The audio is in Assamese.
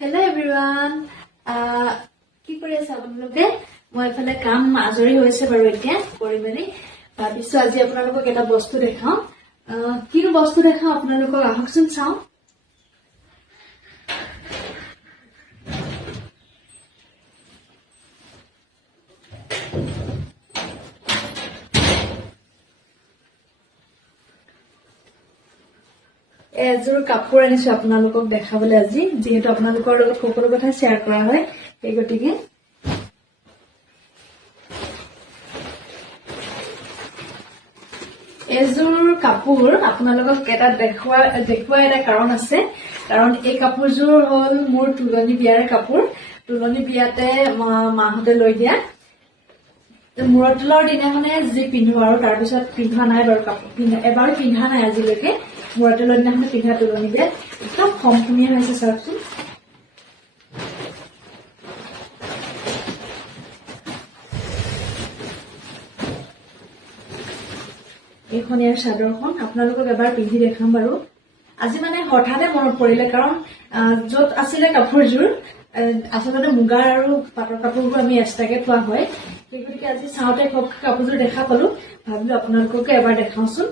Hello everyone. কি কৰি আছে আপোনালোকে? মই এফালে কাম আজৰি হৈছে বাৰু এতিয়া কৰি মেলি ভাবিছো আজি আপোনালোকক এটা বস্তু দেখাও। কিনো বস্তু দেখাও আপোনালোকক আহকচোন চাও। এযোৰ কাপোৰ আনিছো আপোনালোকক দেখাবলৈ আজি যেহেতু আপোনালোকৰ লগত সকলো কথা শেয়াৰ কৰা হয় এই গতিকে এযোৰ কাপোৰ আপোনালোকক এটা দেখুৱা এটা কাৰণ আছে কাৰণ এই কাপোৰযোৰ হল মোৰ তুলনি বিয়াৰ কাপোৰ তুলনি বিয়াতে মাহতে লৈ দিয়া মূৰতলৰ দিনাখনে যি পিন্ধো আৰু তাৰ পিছত পিন্ধা নাই বাৰু কাপোৰ এবাৰ পিন্ধা নাই আজিলৈকে মূৰতলৰ দিনাখনে পিন্ধা তুলনি বিয়াত একদম খমখমীয়া হৈছে চাওকচোন এইখন ইয়াৰ চাদৰখন আপোনালোকক এবাৰ পিন্ধি দেখাম বাৰু আজি মানে হঠাতে মনত পৰিলে কাৰণ য'ত আছিলে কাপোৰযোৰ আচলতে মুগাৰ আৰু পাটৰ কাপোৰবোৰ আমি এক্সট্ৰাকে থোৱা হয় সেই গতিকে আজি চাওঁতে কাপোৰযোৰ দেখা পালো ভাবিলো আপোনালোককে এবাৰ দেখাওঁচোন